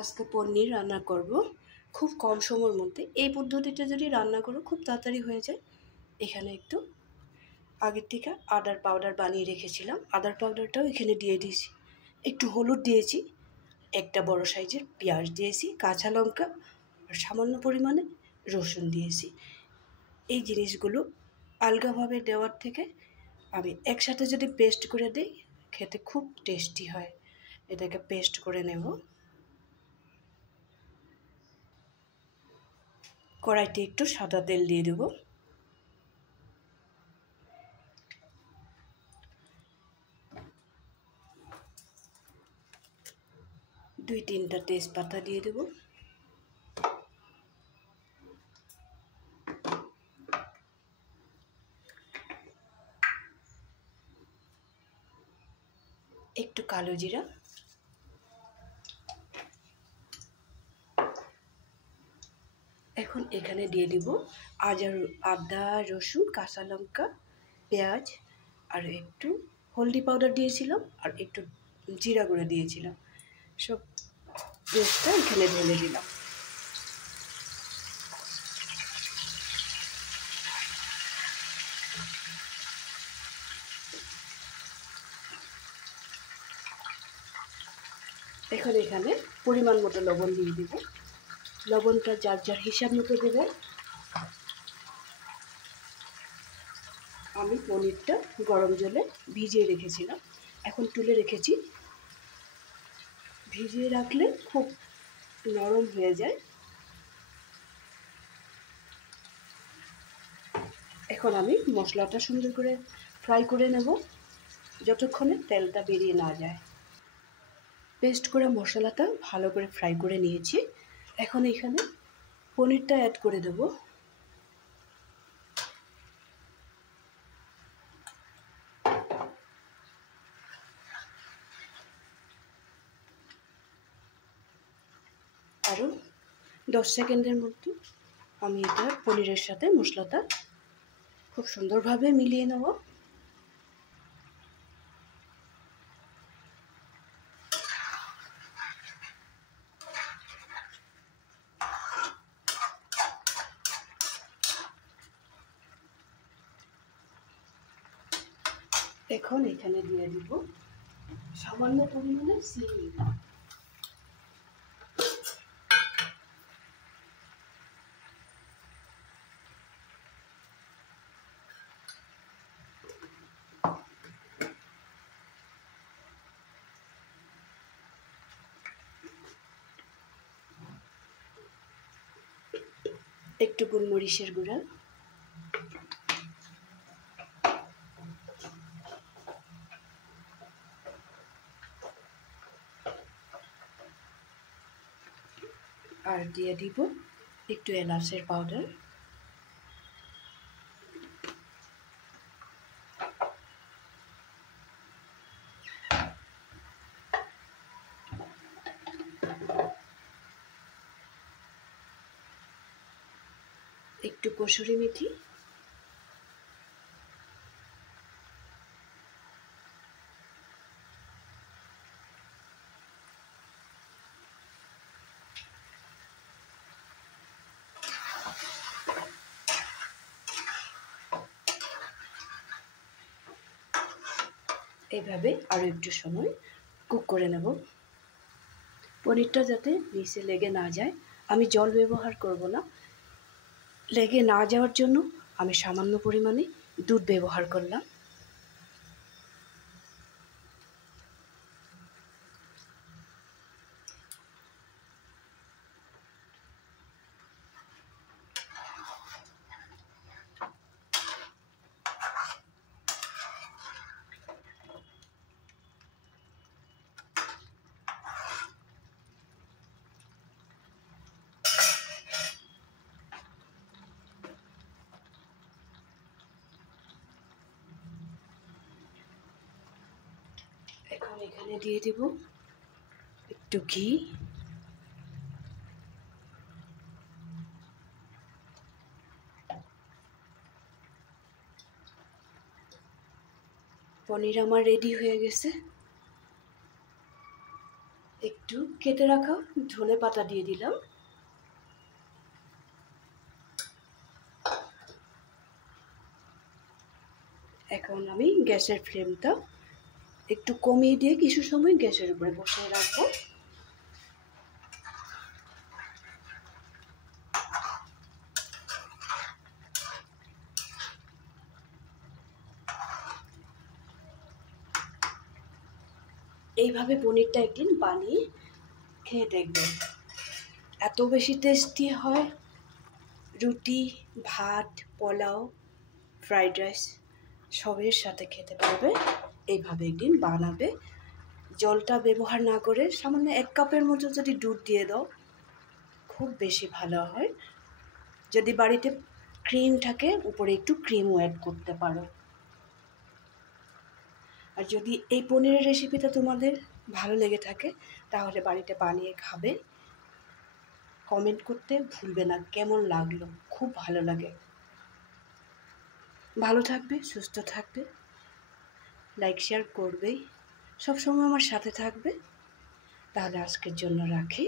আজকে পনির রান্না করব খুব কম সময়ের মধ্যে। এই পদ্ধতিটা যদি রান্না করো খুব তাড়াতাড়ি হয়ে যায়। এখানে একটু আগের থেকে আদার পাউডার বানিয়ে রেখেছিলাম, আদার পাউডারটাও এখানে দিয়ে দিয়েছি। একটু হলুদ দিয়েছি, একটা বড় সাইজের পেঁয়াজ দিয়েছি, কাঁচা লঙ্কা আর সামান্য পরিমাণে রসুন দিয়েছি। এই জিনিসগুলো আলগাভাবে দেওয়ার থেকে আমি একসাথে যদি পেস্ট করে দিই খেতে খুব টেস্টি হয়। এটাকে পেস্ট করে নেব। কড়াইতে একটু সাদা তেল দিয়ে দেব। দুই তিনটা তেজপাতা দিয়ে দেব। একটু কালো জিরা, এখন এখানে দিয়ে দিব আদা রসুন কাঁচা লঙ্কা পেঁয়াজ আর একটু হলদি পাউডার দিয়েছিলাম আর একটু জিরা গুঁড়ো দিয়েছিলাম। সব পেস্টটা এখানে ঢেলে দিলাম। এখন এখানে পরিমাণ মতো লবণ দিয়ে দিব। লবণটা যার যার হিসাব মতো দেবে। আমি পনিরটা গরম জলে ভিজিয়ে রেখেছিলাম, এখন তুলে রেখেছি। ভিজিয়ে রাখলে খুব নরম হয়ে যায়। এখন আমি মশলাটা সুন্দর করে ফ্রাই করে নেব যতক্ষণে তেলটা বেরিয়ে না যায়। পেস্ট করে মশলাটা ভালো করে ফ্রাই করে নিয়েছি। এখন এখানে পনিরটা অ্যাড করে দেব। আরও 10 সেকেন্ডের মধ্যে আমি এটা পনিরের সাথে মশলাটা খুব সুন্দরভাবে মিলিয়ে নেব। এখন এখানে দিয়ে দিব সামান্য পরিমাণে চিনি। একটু গোলমরিচের গুঁড়া, আর দিয়ে দিব একটু এলাচের পাউডার। একটু কসুরি মেথি, এইভাবে আরও একটু সময় কুক করে নেব। পনিরটা যাতে নিচে লেগে না যায়, আমি জল ব্যবহার করব না। লেগে না যাওয়ার জন্য আমি সামান্য পরিমাণে দুধ ব্যবহার করলাম। এখন এখানে দিয়ে দেব একটু ঘি, পনির আমার রেডি হয়ে গেছে। একটু কেটে রাখা ধনে পাতা দিয়ে দিলাম। এখন আমি গ্যাসের ফ্লেমটা একটু কমিয়ে দিয়ে কিছু সময় গ্যাসের উপরে বসিয়ে রাখবো। এইভাবে পনিরটা একদিন বানিয়ে খেয়ে দেখবেন, এত বেশি টেস্টি হয়। রুটি, ভাত, পোলাও, ফ্রাইড রাইস সবের সাথে খেতে পারবে। এইভাবে একদিন বানাবে। জলটা ব্যবহার না করে সামান্য 1 কাপের মতো যদি দুধ দিয়ে দাও, খুব বেশি ভালো হয়। যদি বাড়িতে ক্রিম থাকে, উপরে একটু ক্রিমও অ্যাড করতে পারো। আর যদি এই পনিরের রেসিপিটা তোমাদের ভালো লেগে থাকে, তাহলে বাড়িতে বানিয়ে খাবে। কমেন্ট করতে ভুলবে না কেমন লাগলো, খুব ভালো লাগে। ভালো থাকবে, সুস্থ থাকবে, লাইক শেয়ার করবেই, সবসময় আমার সাথে থাকবে। তাহলে আজকের জন্য রাখি।